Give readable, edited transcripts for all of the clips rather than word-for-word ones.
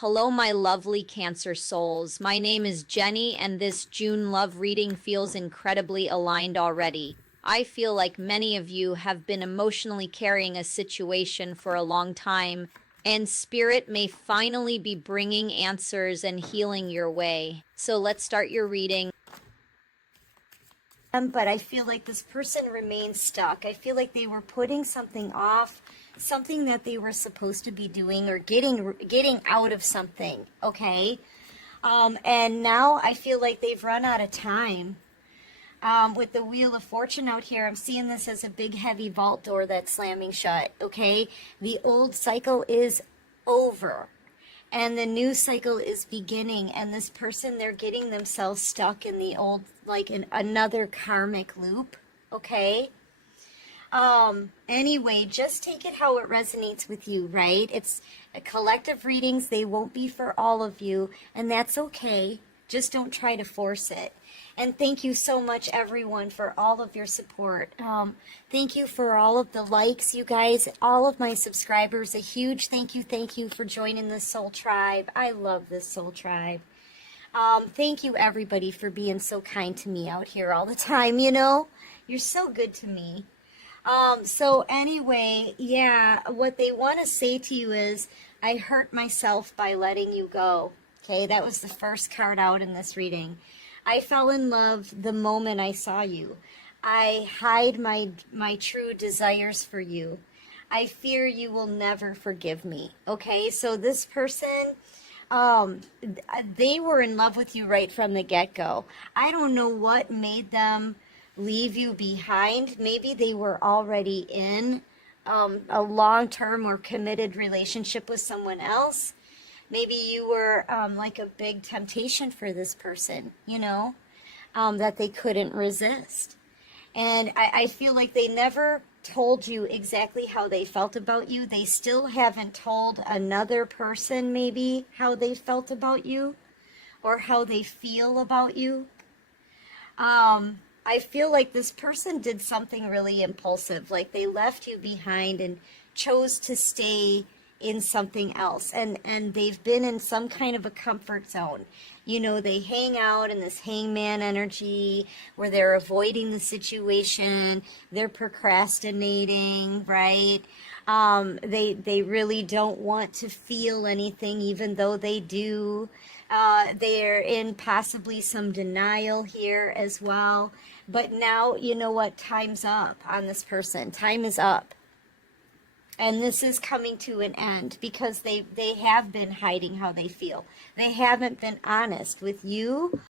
Hello, my lovely Cancer souls. My name is Jenny, and this June love reading feels incredibly aligned already. I feel like many of you have been emotionally carrying a situation for a long time, and Spirit may finally be bringing answers and healing your way. So let's start your reading. But I feel like this person remains stuck. I feel like they were putting something off, something that they were supposed to be doing, or getting out of something, okay? And now I feel like they've run out of time. With the Wheel of Fortune out here, I'm seeing this as a big heavy vault door that's slamming shut, okay? The old cycle is over. And the new cycle is beginning, and this person, they're getting themselves stuck in the old, like in another karmic loop, okay? Anyway, just take it how it resonates with you, right? It's a collective readings. They won't be for all of you, and that's okay. Just don't try to force it. And thank you so much, everyone, for all of your support. Thank you for all of the likes, you guys, all of my subscribers. A huge thank you for joining this soul tribe. I love this soul tribe. Thank you, everybody, for being so kind to me out here all the time, you know? You're so good to me. So anyway, yeah, what they want to say to you is, I hurt myself by letting you go. Okay, that was the first card out in this reading. I fell in love the moment I saw you. I hide my true desires for you. I fear you will never forgive me. Okay, so this person, they were in love with you right from the get-go. I don't know what made them leave you behind. Maybe they were already in a long-term or committed relationship with someone else. Maybe you were like a big temptation for this person, you know, that they couldn't resist. And I feel like they never told you exactly how they felt about you. They still haven't told another person maybe how they felt about you or how they feel about you. I feel like this person did something really impulsive, like they left you behind and chose to stay in something else, and they've been in some kind of a comfort zone. You know, they hang out in this hangman energy where they're avoiding the situation, they're procrastinating, right? They really don't want to feel anything, even though they do. They're in possibly some denial here as well. But now, you know what? Time's up on this person. Time is up. And this is coming to an end because they have been hiding how they feel. They haven't been honest with you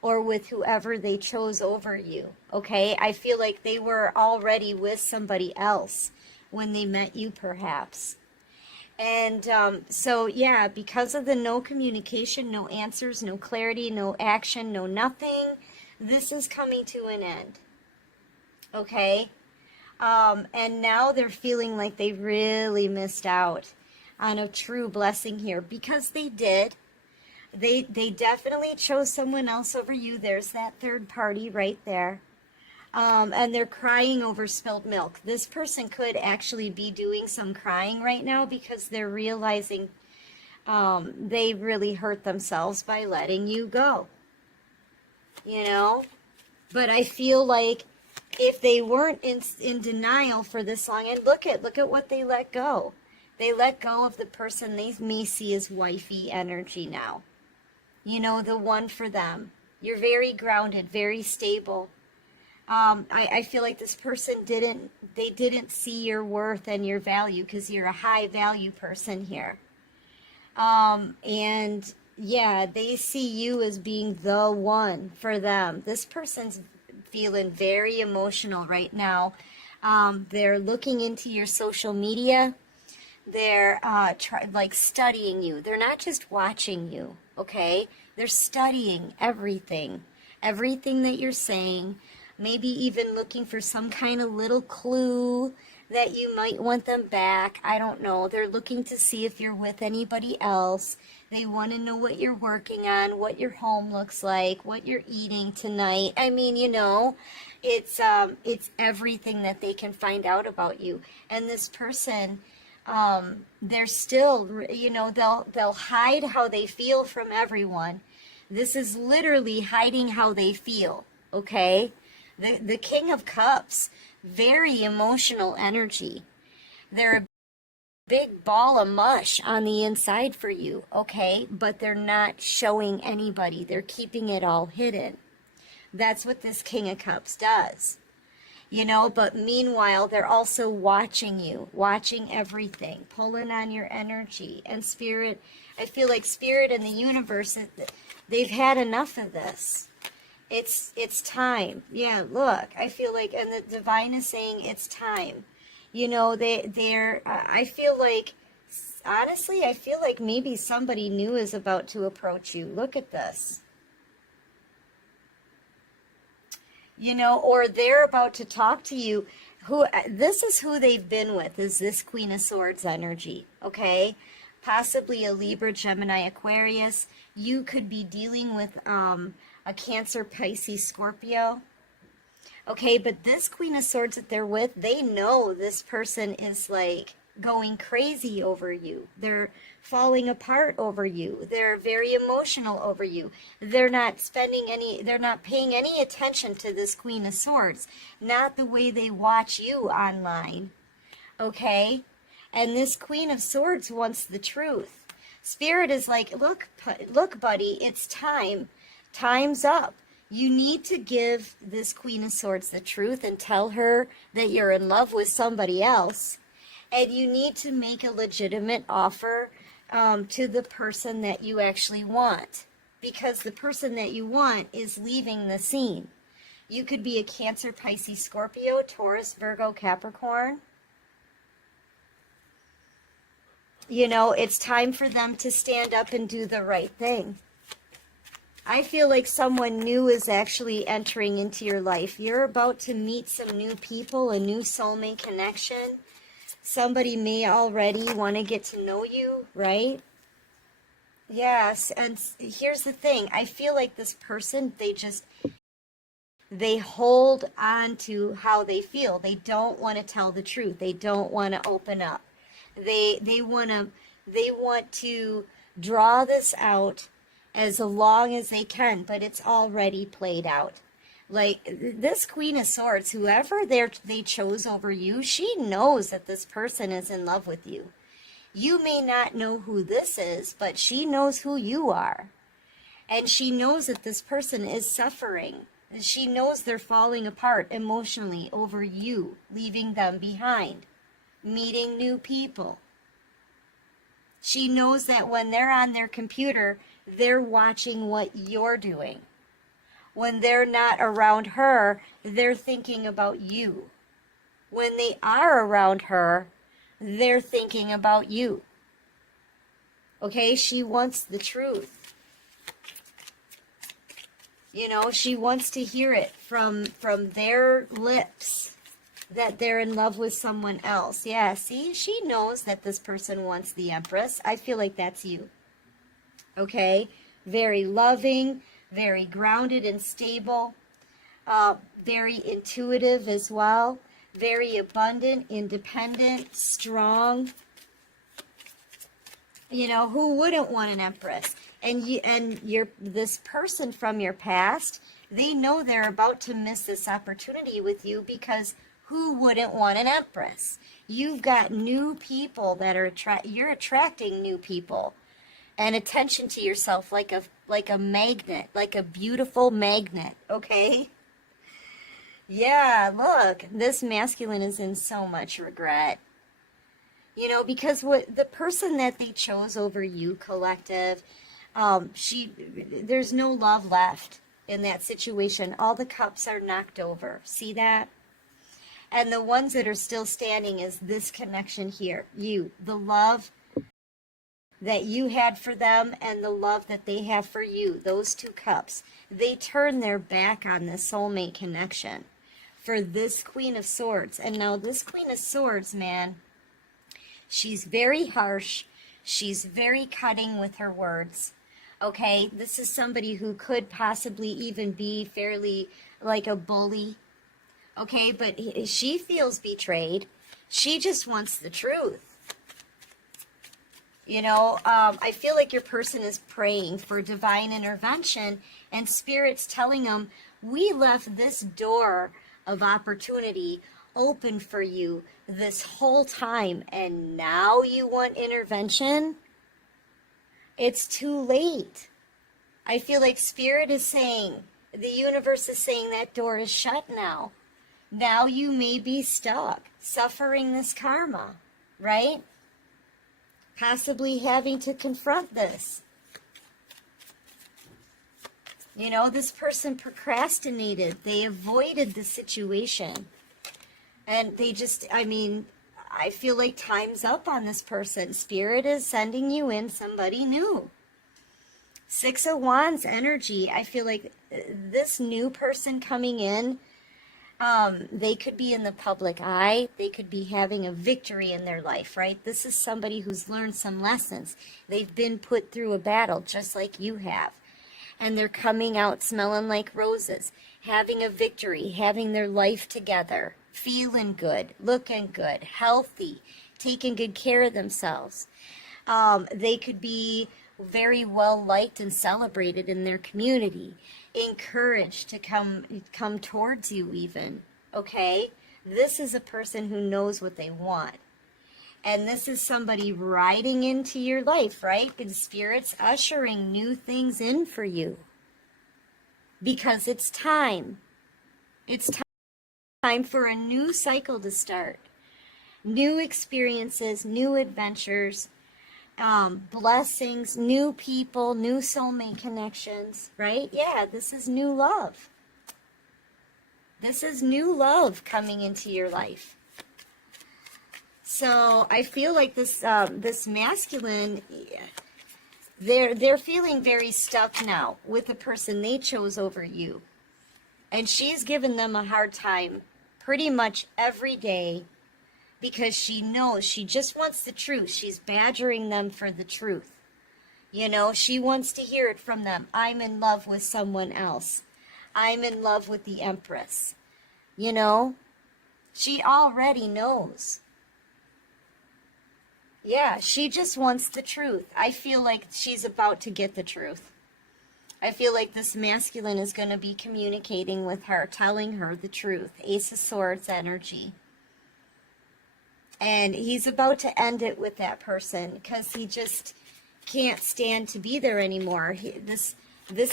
or with whoever they chose over you, okay? I feel like they were already with somebody else when they met you, perhaps. And so, yeah, because of the no communication, no answers, no clarity, no action, no nothing, this is coming to an end, okay? And now they're feeling like they really missed out on a true blessing here because they did. They definitely chose someone else over you. There's that third party right there. And they're crying over spilled milk. This person could actually be doing some crying right now because they're realizing they really hurt themselves by letting you go. You know? But I feel like if they weren't in denial for this long, and look at what they let go. They let go of the person they may see as wifey energy now. You know, the one for them. You're very grounded, very stable. I feel like this person didn't see your worth and your value because you're a high value person here. And yeah, they see you as being the one for them. This person's feeling very emotional right now. They're looking into your social media. They're like studying you. They're not just watching you, okay? They're studying everything that you're saying, maybe even looking for some kind of little clue that you might want them back. I don't know. They're looking to see if you're with anybody else. They want to know what you're working on, what your home looks like, what you're eating tonight. I mean, you know, it's everything that they can find out about you. And this person They're still, they'll hide how they feel from everyone. This is literally hiding how they feel, okay? The King of Cups, very emotional energy. They're a big ball of mush on the inside for you, okay? But they're not showing anybody. They're keeping it all hidden. That's what this King of Cups does. But meanwhile, they're also watching you, watching everything, pulling on your energy. And Spirit, I feel like Spirit and the universe, they've had enough of this. It's time. Yeah, look, I feel like, and the divine is saying it's time. I feel like, honestly, I feel like maybe somebody new is about to approach you. Look at this. Or they're about to talk to you. This is who they've been with, is this Queen of Swords energy, okay? Possibly a Libra, Gemini, Aquarius. You could be dealing with a Cancer, Pisces, Scorpio. Okay, but this Queen of Swords that they're with, they know this person is like going crazy over you. They're falling apart over you. They're very emotional over you. They're not paying any attention to this Queen of Swords. Not the way they watch you online. Okay? And this Queen of Swords wants the truth. Spirit is like, look, buddy, it's time. Time's up. You need to give this Queen of Swords the truth and tell her that you're in love with somebody else. And you need to make a legitimate offer to the person that you actually want. Because the person that you want is leaving the scene. You could be a Cancer, Pisces, Scorpio, Taurus, Virgo, Capricorn. It's time for them to stand up and do the right thing. I feel like someone new is actually entering into your life. You're about to meet some new people, a new soulmate connection. Somebody may already want to get to know you, right? Yes, and here's the thing. I feel like this person, they hold on to how they feel. They don't want to tell the truth. They don't want to open up. They want to draw this out as long as they can, but it's already played out. Like this Queen of Swords, whoever they chose over you, she knows that this person is in love with you. You may not know who this is, but she knows who you are. And she knows that this person is suffering. She knows they're falling apart emotionally over you, leaving them behind, meeting new people. She knows that when they're on their computer, they're watching what you're doing. When they're not around her, they're thinking about you. When they are around her, they're thinking about you. Okay, she wants the truth. She wants to hear it from their lips that they're in love with someone else. Yeah, see, she knows that this person wants the Empress. I feel like that's you. Okay, very loving, very grounded and stable, very intuitive as well, very abundant, independent, strong. Who wouldn't want an Empress? And this person from your past, they know they're about to miss this opportunity with you, because who wouldn't want an Empress? You've got new people that are you're attracting new people. And attention to yourself like a magnet, like a beautiful magnet, okay? Yeah, look, this masculine is in so much regret. Because the person that they chose over you, collective, there's no love left in that situation. All the cups are knocked over. See that? And the ones that are still standing is this connection here. You, the love that you had for them and the love that they have for you, those two cups. They turn their back on the soulmate connection for this Queen of Swords. And now this Queen of Swords, man, she's very harsh. She's very cutting with her words. Okay, this is somebody who could possibly even be fairly like a bully. Okay, but she feels betrayed. She just wants the truth. I feel like your person is praying for divine intervention, and Spirit's telling them, we left this door of opportunity open for you this whole time, and now you want intervention? It's too late. I feel like Spirit is saying, the universe is saying that door is shut now. Now you may be stuck, suffering this karma, right? Possibly having to confront this. This person procrastinated. They avoided the situation. And they just, I feel like time's up on this person. Spirit is sending you in somebody new. 6 of Wands energy. I feel like this new person coming in, they could be in the public eye. They could be having a victory in their life, right? This is somebody who's learned some lessons. They've been put through a battle just like you have. And they're coming out smelling like roses, having a victory, having their life together, feeling good, looking good, healthy, taking good care of themselves. They could be very well liked and celebrated in their community, encouraged to come towards you even, okay? This is a person who knows what they want. And this is somebody riding into your life, right? And Spirit's ushering new things in for you. Because it's time. It's time for a new cycle to start. New experiences, new adventures, blessings, new people, new soulmate connections, right? Yeah, this is new love. This is new love coming into your life. So I feel like this masculine, they're feeling very stuck now with the person they chose over you. And she's given them a hard time pretty much every day because she knows she just wants the truth. She's badgering them for the truth. She wants to hear it from them. I'm in love with someone else. I'm in love with the Empress. She already knows. Yeah, she just wants the truth. I feel like she's about to get the truth. I feel like this masculine is going to be communicating with her, telling her the truth. Ace of Swords energy. And he's about to end it with that person because he just can't stand to be there anymore. This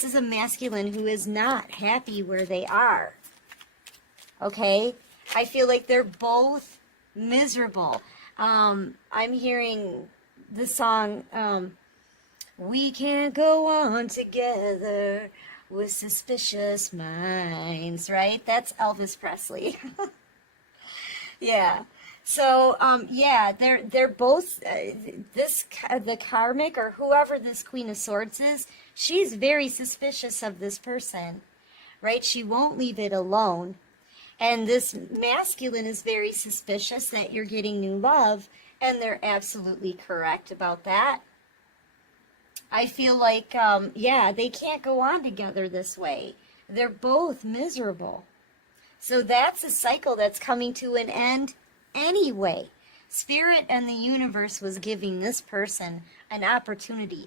is a masculine who is not happy where they are. Okay? I feel like they're both miserable. I'm hearing the song, we can't go on together with suspicious minds, right? That's Elvis Presley. Yeah. So, they're both, the karmic or whoever this Queen of Swords is, she's very suspicious of this person, right? She won't leave it alone. And this masculine is very suspicious that you're getting new love, and they're absolutely correct about that. I feel like, they can't go on together this way. They're both miserable. So that's a cycle that's coming to an end anyway. Spirit and the universe was giving this person an opportunity.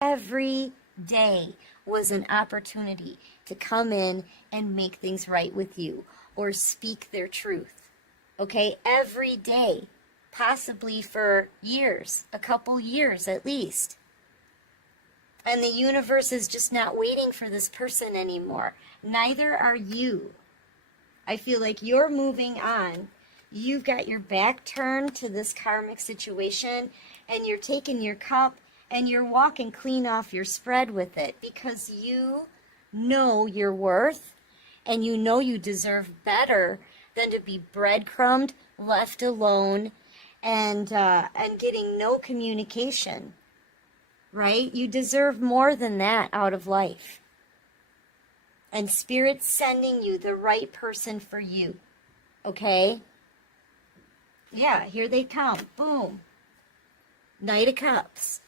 Every day was an opportunity to come in and make things right with you or speak their truth. Okay? Every day. Possibly for years. A couple years at least. And the universe is just not waiting for this person anymore. Neither are you. I feel like you're moving on. You've got your back turned to this karmic situation, and you're taking your cup and you're walking clean off your spread with it because you know your worth and you know you deserve better than to be breadcrumbed, left alone, and getting no communication, right? You deserve more than that out of life. And Spirit's sending you the right person for you, okay? Yeah, here they come. Boom. Knight of Cups.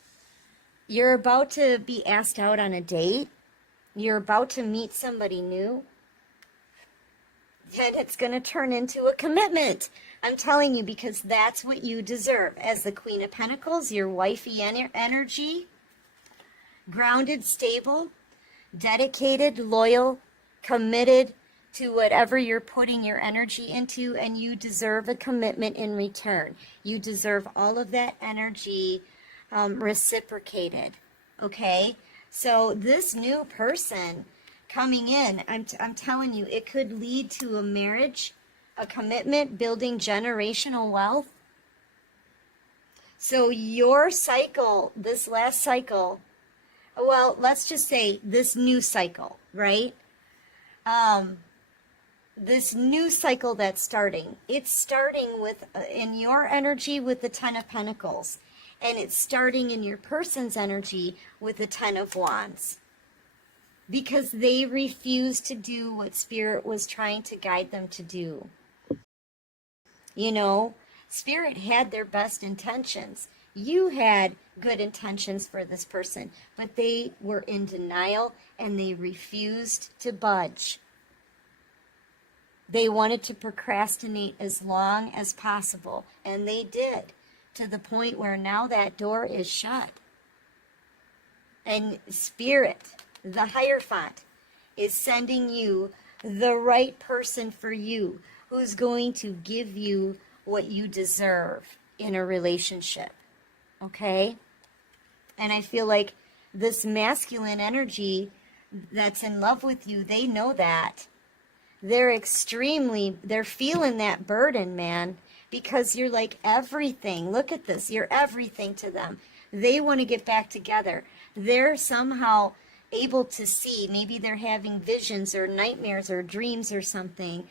You're about to be asked out on a date. You're about to meet somebody new. And it's going to turn into a commitment. I'm telling you, because that's what you deserve. As the Queen of Pentacles, your wifey energy, grounded, stable, dedicated, loyal, committed to whatever you're putting your energy into, and you deserve a commitment in return. You deserve all of that energy reciprocated, okay? So this new person coming in, I'm telling you, it could lead to a marriage, a commitment, building generational wealth. So your cycle, this last cycle, well, let's just say this new cycle, right? This new cycle that's starting, it's starting with, in your energy with the Ten of Pentacles, and it's starting in your person's energy with the Ten of Wands. Because they refused to do what Spirit was trying to guide them to do. You know, Spirit had their best intentions. You had good intentions for this person, but they were in denial and they refused to budge. They wanted to procrastinate as long as possible, and they did, to the point where now that door is shut. And Spirit, the Hierophant, is sending you the right person for you, who's going to give you what you deserve in a relationship. Okay? And I feel like this masculine energy that's in love with you, they know that. They're feeling that burden, man, because you're like everything. Look at this. You're everything to them. They want to get back together. They're somehow able to see. Maybe they're having visions or nightmares or dreams or something.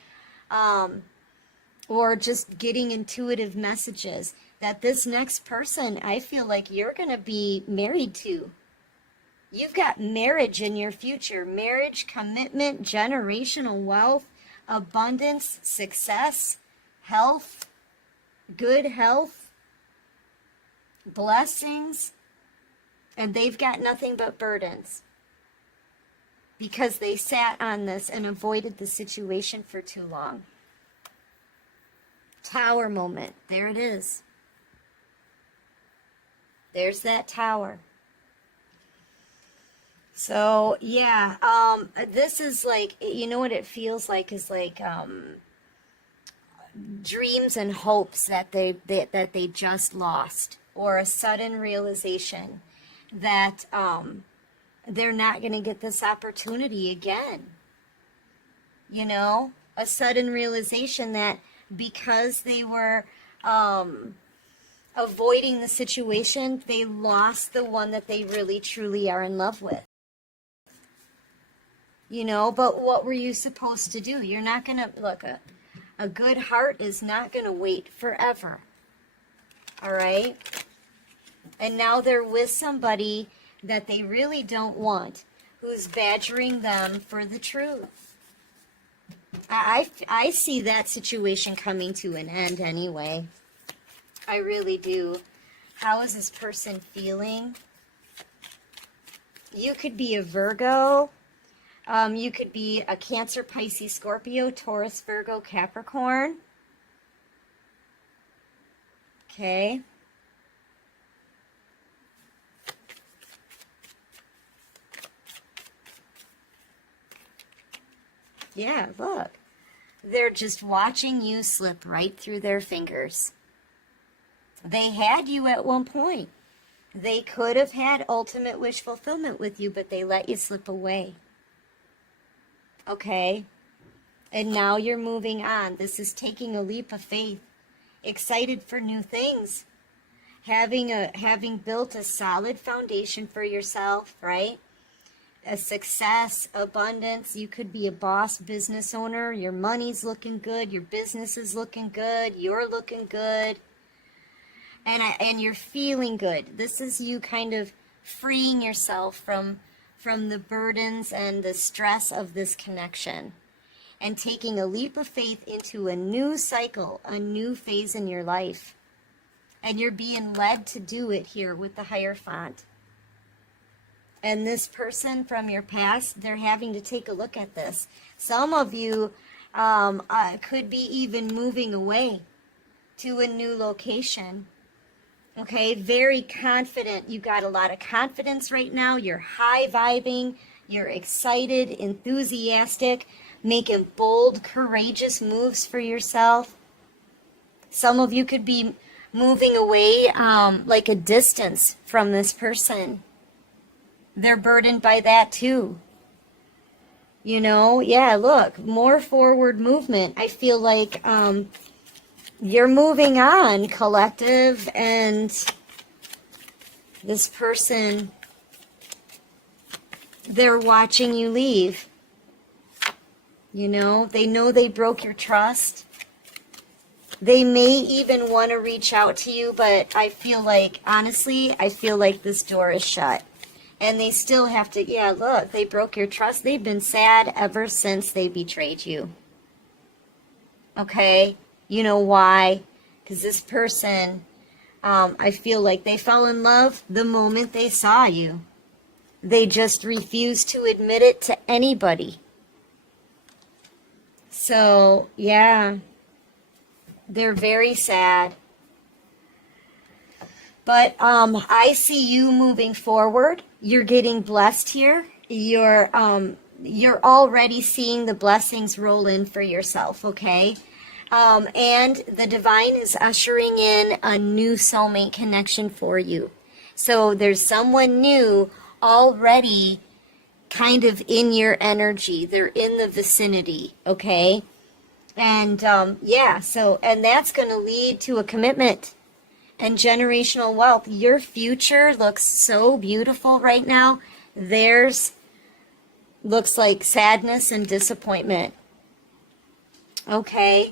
Or just getting intuitive messages that this next person, I feel like you're going to be married to. You've got marriage in your future. Marriage, commitment, generational wealth, abundance, success, health, good health, blessings. And they've got nothing but burdens. Because they sat on this and avoided the situation for too long. Tower moment. There it is. There's that tower. So, yeah, this is like, you know what it feels like is like dreams and hopes that they just lost, or a sudden realization that they're not going to get this opportunity again. You know, a sudden realization that because they were avoiding the situation, they lost the one that they really truly are in love with. You know, but what were you supposed to do? You're not going to, look, a good heart is not going to wait forever. All right? And now they're with somebody that they really don't want, who's badgering them for the truth. I see that situation coming to an end anyway. I really do. How is this person feeling? You could be a Virgo. You could be a Cancer, Pisces, Scorpio, Taurus, Virgo, Capricorn. Okay. Yeah, look. They're just watching you slip right through their fingers. They had you at one point. They could have had ultimate wish fulfillment with you, but they let you slip away. Okay? And now you're moving on. This is taking a leap of faith. Excited for new things. Having built a solid foundation for yourself, right? A success, abundance. You could be a boss, business owner. Your money's looking good. Your business is looking good. You're looking good. And you're feeling good. This is you kind of freeing yourself from the burdens and the stress of this connection. And taking a leap of faith into a new cycle, a new phase in your life. And you're being led to do it here with the Hierophant. And this person from your past, they're having to take a look at this. Some of you could be even moving away. to a new location. Okay, very confident. You got a lot of confidence right now. You're high vibing. You're excited, enthusiastic, making bold, courageous moves for yourself. Some of you could be moving away like a distance from this person. They're burdened by that too. You know, yeah, look, more forward movement. I feel like you're moving on, collective, and this person, they're watching you leave. You know they broke your trust. They may even want to reach out to you, but I feel like, honestly, I feel like this door is shut. And they still have to, yeah, look, they broke your trust. They've been sad ever since they betrayed you. Okay? You know why? Because this person, I feel like they fell in love the moment they saw you. They just refused to admit it to anybody. So, yeah, they're very sad. But I see you moving forward. You're getting blessed here. You're already seeing the blessings roll in for yourself, okay? And the divine is ushering in a new soulmate connection for you. So there's someone new already kind of in your energy. They're in the vicinity, okay? And yeah, so, and that's going to lead to a commitment and generational wealth. Your future looks so beautiful right now. Theirs looks like sadness and disappointment. Okay.